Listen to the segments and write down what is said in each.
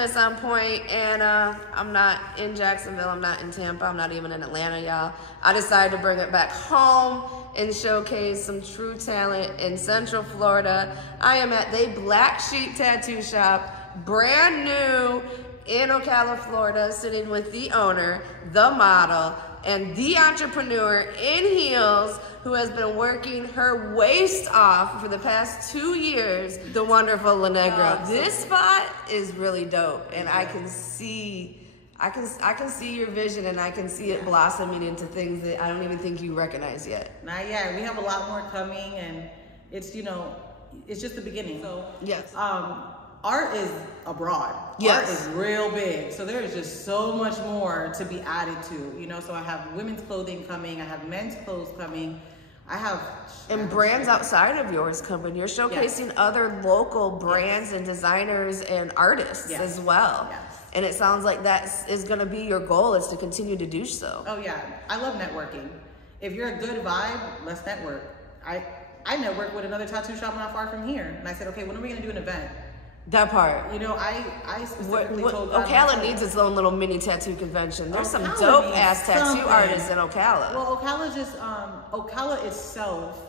MzOnPoint, and I'm not in Jacksonville, I'm not in Tampa, I'm not even in Atlanta, y'all. I decided to bring it back home and showcase some true talent in Central Florida. I am at the Black Sheep Tattoo Shop, brand new in Ocala, Florida, sitting with the owner, the model, and the entrepreneur in heels who has been working her waist off for the past 2 years, the wonderful Negra. This spot is really dope, and I can see your vision, and I can see it blossoming into things that I don't even think you recognize yet. Not yet. We have a lot more coming, and it's, you know, it's just the beginning. So yes. Art is abroad. Yes. Art is real big. So there is just so much more to be added to, you know. So I have women's clothing coming. I have men's clothes coming. And brands outside of yours coming. You're showcasing other local brands and designers and artists as well. Yes. And it sounds like that is going to be your goal, is to continue to do so. Oh yeah. I love networking. If you're a good vibe, let's network. I networked with another tattoo shop not far from here. And I said, okay, when are we going to do an event? That part. You know, I specifically told Ocala needs its own little mini tattoo convention. There's some dope ass tattoo artists in Ocala. Well, Ocala just, Ocala itself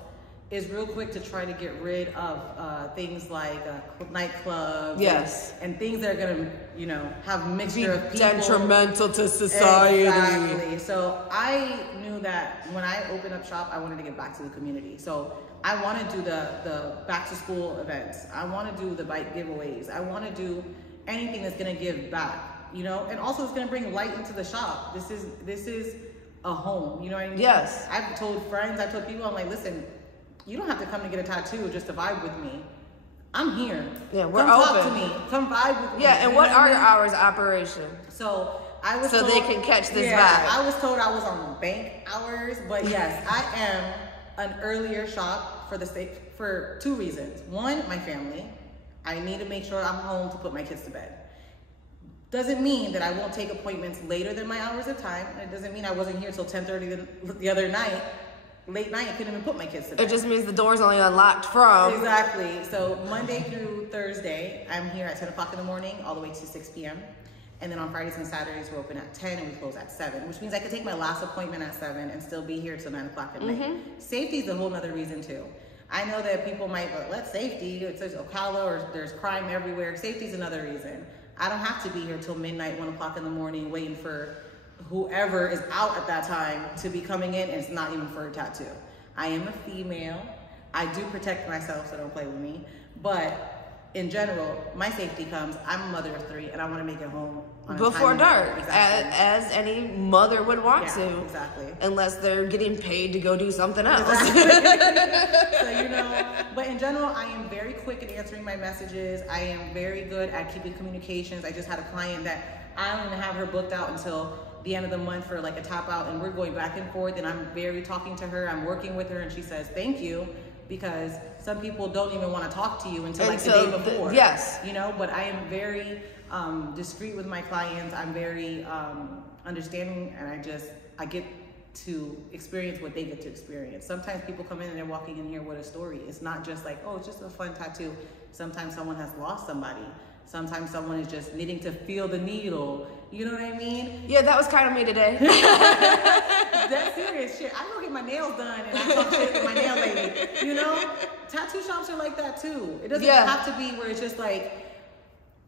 is real quick to try to get rid of things like nightclubs and things that are going to, you know, have mixture of people. Detrimental to society. Exactly. So I knew that when I opened up shop, I wanted to give back to the community. So I want to do the back to school events. I want to do the bike giveaways. I want to do anything that's going to give back, you know, and also it's going to bring light into the shop. This is a home, you know what I mean? Yes. I've told friends, I've told people, I'm like, listen, you don't have to come to get a tattoo just to vibe with me. I'm here. Yeah, we're come open. Talk to me. Come vibe with me. Yeah, and what are your hours of operation? So I was told, they can catch this vibe. I was told I was on bank hours, but yes, I am an earlier shop for 2 reasons. One, my family. I need to make sure I'm home to put my kids to bed. Doesn't mean that I won't take appointments later than my hours of time. It doesn't mean I wasn't here till 10:30 the other night. Late night, I couldn't even put my kids to bed. It just means the door's only unlocked from. Exactly. So Monday through Thursday, I'm here at 10 o'clock in the morning all the way to 6 p.m. And then on Fridays and Saturdays, we're open at 10 and we close at 7, which means I could take my last appointment at 7 and still be here till 9 o'clock at night. Safety is a whole nother reason too. I know that people might, let's safety, it says Ocala or there's crime everywhere. Safety is another reason. I don't have to be here till midnight, 1 o'clock in the morning, waiting for whoever is out at that time to be coming in, and it's not even for a tattoo. I am a female. I do protect myself, so don't play with me. But in general, my safety comes, I'm a mother of 3, and I want to make it home on before dark, exactly. as any mother would want to. Exactly. Unless they're getting paid to go do something else. Exactly. So, you know, but in general, I am very quick at answering my messages. I am very good at keeping communications. I just had a client that I don't even have her booked out until the end of the month for like a top out, and we're going back and forth, and I'm very talking to her. I'm working with her, and she says, thank you. Because some people don't even want to talk to you until like the day before. Yes. You know, but I am very discreet with my clients. I'm very understanding, and I get to experience what they get to experience. Sometimes people come in and they're walking in here with a story. It's not just like, oh, it's just a fun tattoo. Sometimes someone has lost somebody. Sometimes someone is just needing to feel the needle. You know what I mean? Yeah, that was kind of me today. That's serious shit. I go get my nails done and I talk shit to my nail lady. You know? Tattoo shops are like that too. It doesn't have to be where it's just like,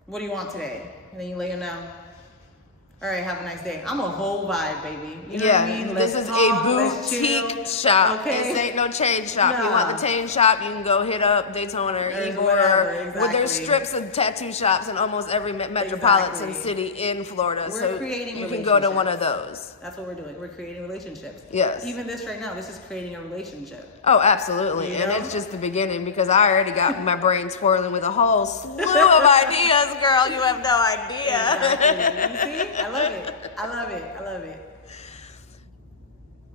what do you want today? And then you lay them down. All right, have a nice day. I'm a whole vibe, baby. You know what I mean? This is a boutique shop. Okay. This ain't no chain shop. No. You want the chain shop, you can go hit up Daytona or Igor. Well, there's strips of tattoo shops in almost every metropolitan city in Florida. We're creating you can go to one of those. That's what we're doing. We're creating relationships. Yes. Even this right now, this is creating a relationship. Oh, absolutely. You know? And it's just the beginning, because I already got my brain swirling with a whole slew of ideas, girl. You have no idea. Exactly. You see? I love it. I love it. I love it.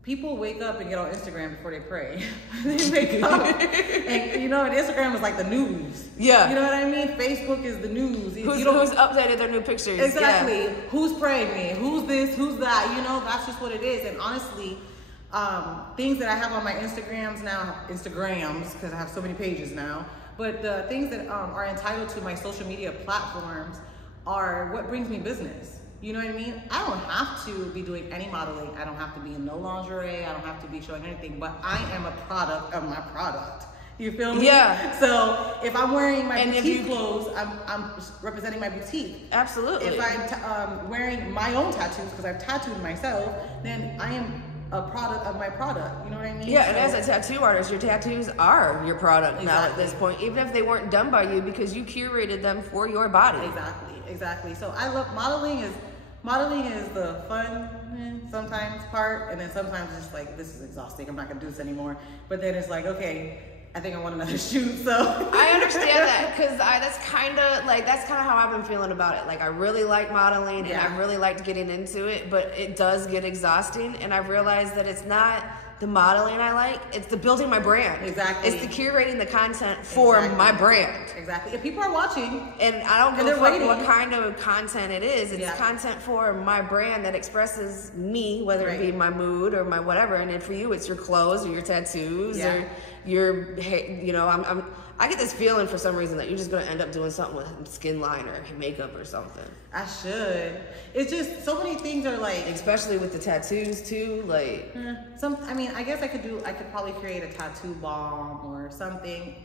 People wake up and get on Instagram before they pray. They wake up. And, you know, and Instagram is like the news. Yeah. You know what I mean? Facebook is the news. Who's updated their new pictures. Exactly. Yeah. Who's praying me? Who's this? Who's that? You know, that's just what it is. And honestly, things that I have on my Instagrams, because I have so many pages now, but the things that are entitled to my social media platforms are what brings me business. You know what I mean? I don't have to be doing any modeling. I don't have to be in no lingerie. I don't have to be showing anything, but I am a product of my product. You feel me? Yeah. So if I'm wearing my boutique clothes, I'm representing my boutique. Absolutely. If I'm wearing my own tattoos, because I've tattooed myself, then I am a product of my product. You know what I mean? Yeah, so, and as a tattoo artist, your tattoos are your product now at this point, even if they weren't done by you, because you curated them for your body. Exactly. So I love modeling. Modeling is the fun sometimes part, and then sometimes it's just like, this is exhausting. I'm not gonna do this anymore. But then it's like, okay, I think I want another shoot. So I understand that, because that's kind of how I've been feeling about it. Like, I really like modeling, and I really liked getting into it, but it does get exhausting, and I've realized that it's not the modeling I like, it's the building my brand. Exactly. It's the curating the content for my brand. Exactly. If people are watching, and I don't give a fuck what kind of content it is, it's content for my brand that expresses me, whether it be my mood or my whatever. And then for you, it's your clothes or your tattoos or your, you know, I get this feeling for some reason that you're just gonna end up doing something with skin line or makeup or something. I should. It's just so many things are like, especially with the tattoos too. Like, I mean, I guess I could probably create a tattoo bomb or something.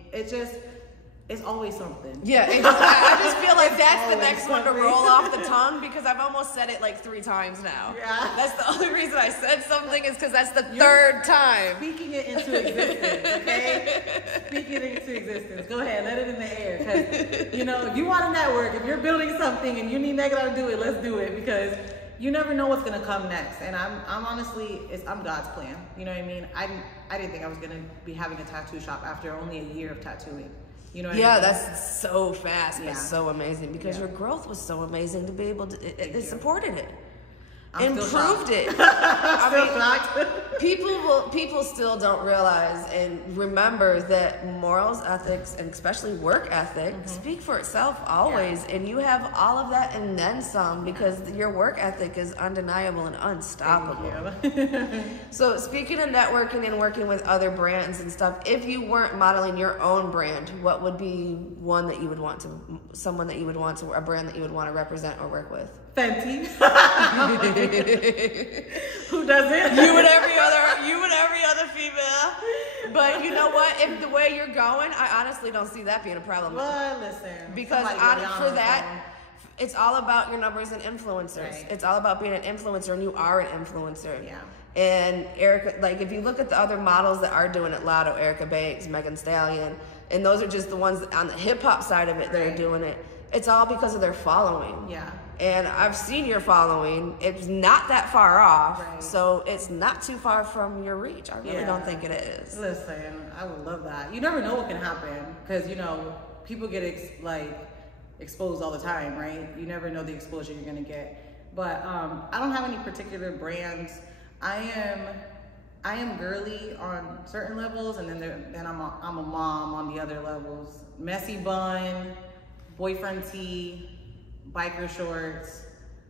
It's always something. Yeah, I just feel like that's the next one to roll off the tongue, because I've almost said it like 3 times now. Yeah. That's the only reason I said something, is because that's the third time. Speaking it into existence, okay? Speaking it into existence. Go ahead, let it in the air. Because, you know, if you want to network, if you're building something and you need Negra to do it, let's do it, because you never know what's gonna come next. And I'm honestly, I'm God's plan. You know what I mean? I didn't think I was gonna be having a tattoo shop after only a year of tattooing. You know what I mean? That's so fast, but so amazing, because your growth was so amazing to be able to, it supported it. Improved it. People still don't realize and remember that morals, ethics, and especially work ethic speak for itself always. And you have all of that and then some, because your work ethic is undeniable and unstoppable. So speaking of networking and working with other brands and stuff, if you weren't modeling your own brand, what would be one that you would want to, a brand that you would want to represent or work with? Fenty. Who doesn't? You and every other female. But you know what? If the way you're going, I honestly don't see that being a problem. Well, listen. Because for that, it's all about your numbers and influencers. Right. It's all about being an influencer, and you are an influencer. Yeah. And Erica, like, if you look at the other models that are doing it, Lotto, Erica Banks, Megan Stallion, and those are just the ones on the hip hop side of it that are doing it. It's all because of their following. Yeah. And I've seen your following. It's not that far off. Right. So it's not too far from your reach. I really don't think it is. Listen, I would love that. You never know what can happen, because, you know, people get exposed all the time, right? You never know the exposure you're going to get. But I don't have any particular brands. I am girly on certain levels, and then I'm a mom on the other levels. Messy bun, boyfriend tee, biker shorts.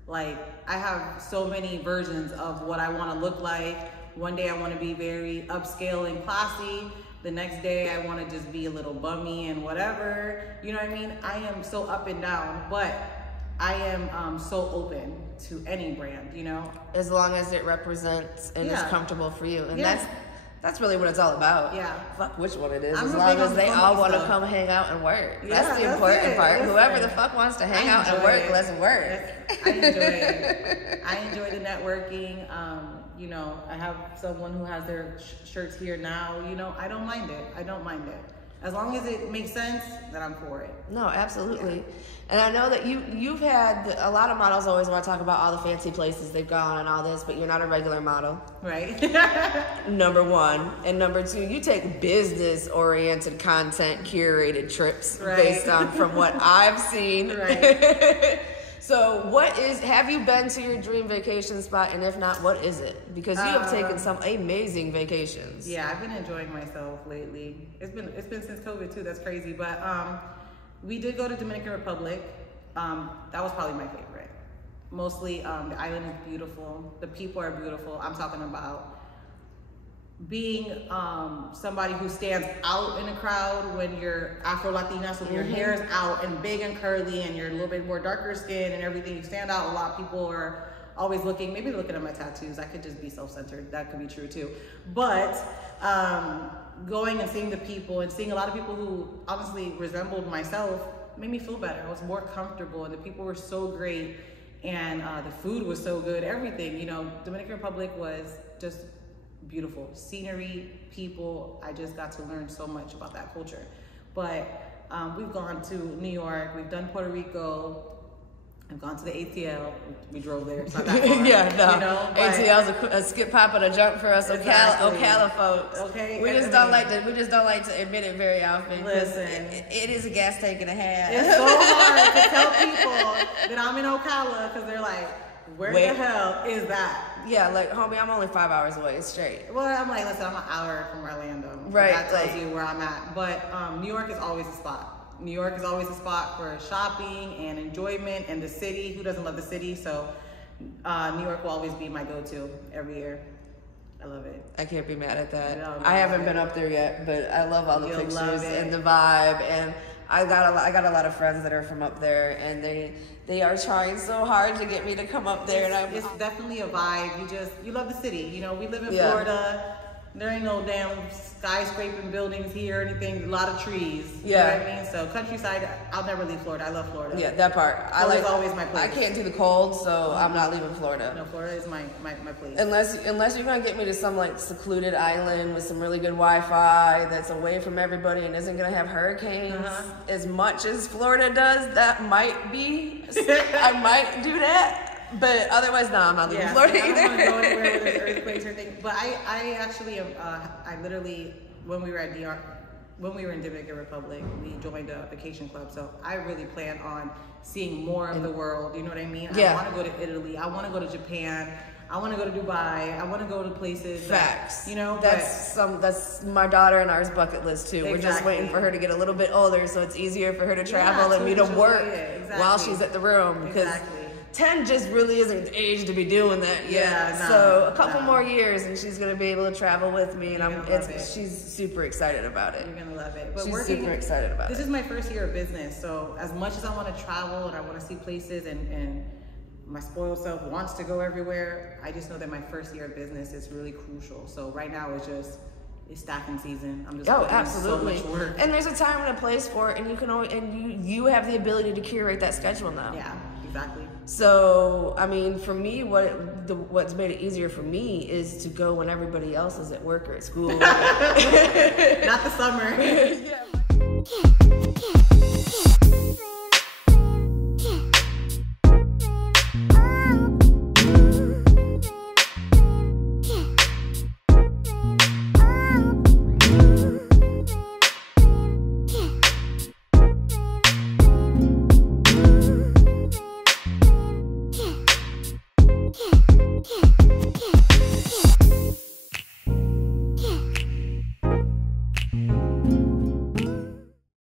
Like, I have so many versions of what I want to look like. One day I want to be very upscale and classy. The next day I want to just be a little bummy and whatever. You know what I mean? I am so up and down, but I am so open to any brand, you know? As long as it represents and is comfortable for you. And that's really what it's all about. Yeah. Fuck which one it is. As long as they all want to come hang out and work. That's the important part. Whoever the fuck wants to hang out and work, let's work. I enjoy it. I enjoy the networking. You know, I have someone who has their shirts here now. You know, I don't mind it. As long as it makes sense, then I'm for it. No, absolutely. Yeah. And I know that you've had a lot of models always want to talk about all the fancy places they've gone and all this, but you're not a regular model. Right. Number one. And number two, you take business-oriented content, curated trips based on from what I've seen. Right. So have you been to your dream vacation spot? And if not, what is it? Because you have taken some amazing vacations. Yeah, I've been enjoying myself lately. It's been since COVID too, that's crazy. But we did go to Dominican Republic. That was probably my favorite. Mostly the island is beautiful. The people are beautiful. I'm talking about being somebody who stands out in a crowd when you're Afro-Latina, so your hair is out and big and curly and you're a little bit more darker skin and everything, you stand out. A lot of people are always looking at my tattoos. I could just be self-centered. That could be true too. But going and seeing the people and seeing a lot of people who honestly resembled myself made me feel better. I was more comfortable and the people were so great and the food was so good. Everything, you know, Dominican Republic was just beautiful. Scenery, people, I just got to learn so much about that culture. But we've gone to New York, we've done Puerto Rico, I've gone to the ATL. We drove there. It's not that far. Yeah, no. You know, ATL's a skip, pop, and a jump for us, Exactly. Ocala folks. Okay. We just don't like to admit it very often. Listen, it is a gas tank and a half. it's so hard to tell people that I'm in Ocala because they're like, where the hell is that? Yeah, like, homie, I'm only 5 hours away. It's straight. Well, I'm like, listen, I'm an hour from Orlando. Right. That tells you where I'm at. But New York is always a spot. New York is always a spot for shopping and enjoyment and the city. Who doesn't love the city? So New York will always be my go-to every year. I love it. I can't be mad at that. No, I haven't been up there yet, but I love all the You'll pictures love it. and the vibe. And I got a lot of friends that are from up there, and they are trying so hard to get me to come up there. And It's definitely a vibe. You love the city. You know, we live in Yeah. Florida. There ain't no damn skyscraping buildings here or anything. A lot of trees. Yeah. You know what I mean? So countryside, I'll never leave Florida. I love Florida. Yeah, that part. Florida's always my place. I can't do the cold, so I'm not leaving Florida. No, Florida is my place. Unless you're gonna get me to some like secluded island with some really good Wi-Fi that's away from everybody and isn't gonna have hurricanes as much as Florida does, that might be. I might do that. But otherwise, no, I'm not leaving Florida I either. don't want to go anywhere where there's earthquakes or anything. But I actually, I literally, when we were at DR, when we were in Dominican Republic, we joined a vacation club. So I really plan on seeing more of the world. You know what I mean? Yeah. I want to go to Italy. I want to go to Japan. I want to go to Dubai. I want to go to places. Facts. That, you know, that's my daughter and our's bucket list too. We're just waiting for her to get a little bit older, so it's easier for her to travel and me to work while she's at the room. Exactly. 10 just really isn't the age to be doing that yet. Yeah, so a couple more years and she's gonna be able to travel with me, and she's super excited about it. You're gonna love it. But She's super excited about it. This is my first year of business, so as much as I want to travel and I want to see places and my spoiled self wants to go everywhere, I just know that my first year of business is really crucial. So right now it's stacking season. I'm just absolutely. so much work. And there's a time and a place for it, and you can you have the ability to curate that schedule now. Yeah, exactly. So, I mean, for me, what's made it easier for me is to go when everybody else is at work or at school. Not the summer. Yeah.